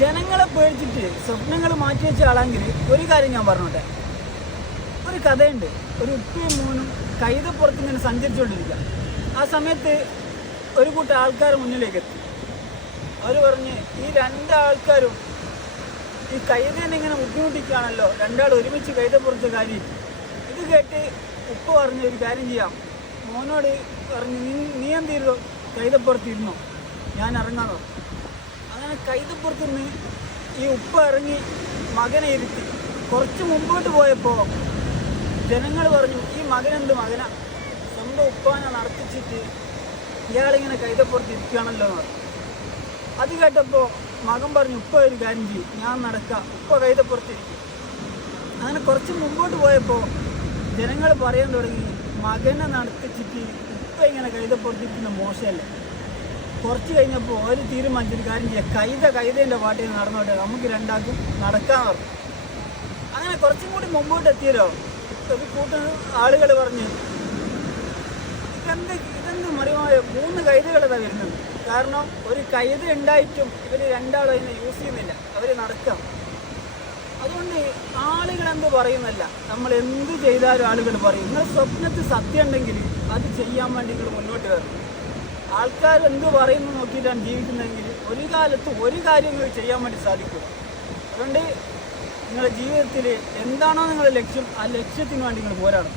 ജനങ്ങളെ പേടിച്ചിട്ട് സ്വപ്നങ്ങൾ മാറ്റി വെച്ച ആളെങ്കിൽ ഒരു കാര്യം ഞാൻ പറഞ്ഞോട്ടെ. ഒരു കഥയുണ്ട്. ഒരു ഉപ്പയും മോനും കൈതപ്പുറത്ത് ഇങ്ങനെ സഞ്ചരിച്ചുകൊണ്ടിരിക്കുക. ആ സമയത്ത് ഒരു കൂട്ടം ആൾക്കാർ മുന്നിലേക്ക് എത്തി. അവർ പറഞ്ഞ്, ഈ രണ്ടാൾക്കാരും ഈ കൈതേനെ ഇങ്ങനെ ബുദ്ധിമുട്ടിക്കുകയാണല്ലോ, രണ്ടാൾ ഒരുമിച്ച് കൈതപ്പുറത്ത് കാര്യം. ഇത് കേട്ട് ഉപ്പ പറഞ്ഞ്, ഒരു കാര്യം ചെയ്യാം, മോനോട് പറഞ്ഞ്, നീ എന്തിരുന്നോ കൈതപ്പുറത്തിരുന്നോ, ഞാൻ ഇറങ്ങാന്നോ. അങ്ങനെ കൈതപ്പുറത്തുനിന്ന് ഈ ഉപ്പ ഇറങ്ങി മകനെ ഇരുത്തി. കുറച്ച് മുമ്പോട്ട് പോയപ്പോൾ ജനങ്ങൾ പറഞ്ഞു, ഈ മകനെന്ത് മകനാ, സ്വന്തം ഉപ്പാനെ നടത്തിച്ചിട്ട് ഇയാളിങ്ങനെ കൈതപ്പുറത്ത് ഇരിക്കുകയാണല്ലോ എന്ന് പറഞ്ഞു. അത് കേട്ടപ്പോൾ മകൻ പറഞ്ഞു, ഉപ്പ ഒരു കാര്യം ചെയ്യും, ഞാൻ നടക്കാം, ഉപ്പ കൈതപ്പുറത്തിരിക്കും. അങ്ങനെ കുറച്ച് മുമ്പോട്ട് പോയപ്പോൾ ജനങ്ങൾ പറയാൻ തുടങ്ങി, മകനെ നടത്തിച്ചിട്ട് ഉപ്പ ഇങ്ങനെ കൈതപ്പുറത്തിരിക്കുന്ന മോശമല്ലേ. കുറച്ച് കഴിഞ്ഞപ്പോൾ ഒരു തീരുമാനിച്ചൊരു കാര്യം ചെയ്യാം, കൈതേൻ്റെ പാട്ടിൽ നടന്നോട്ടെ, നമുക്ക് രണ്ടാക്കും നടക്കാമെന്ന് പറഞ്ഞു. അങ്ങനെ കുറച്ചും കൂടി മുമ്പോട്ട് എത്തിയല്ലോ, ഒരു കൂട്ടം ആളുകൾ പറഞ്ഞ്, ഇതെന്ത് മറിമായ 3 കൈതകളതാ വരുന്നത്. കാരണം ഒരു കൈത ഉണ്ടായിട്ടും ഇവർ രണ്ടാളും അതിനെ യൂസ് ചെയ്യുന്നില്ല, അവർ നടക്കാം. അതുകൊണ്ട് ആളുകൾ എന്ത് പറയുന്നല്ല, നമ്മൾ എന്ത് ചെയ്താലും ആളുകൾ പറയും. നിങ്ങൾ സ്വപ്നത്തിൽ സത്യം ഉണ്ടെങ്കിൽ അത് ചെയ്യാൻ വേണ്ടി നിങ്ങൾ മുന്നോട്ട് വരണം. ആൾക്കാർ എന്ത് പറയുന്നു നോക്കിയിട്ടാണ് ജീവിക്കുന്നതെങ്കിൽ ഒരു കാലത്ത് ഒരു കാര്യം നിങ്ങൾക്ക് ചെയ്യാൻ വേണ്ടി സാധിക്കും. അതുകൊണ്ട് നിങ്ങളുടെ ജീവിതത്തിൽ എന്താണോ നിങ്ങളുടെ ലക്ഷ്യം, ആ ലക്ഷ്യത്തിന് വേണ്ടി നിങ്ങൾ പോരാടണം.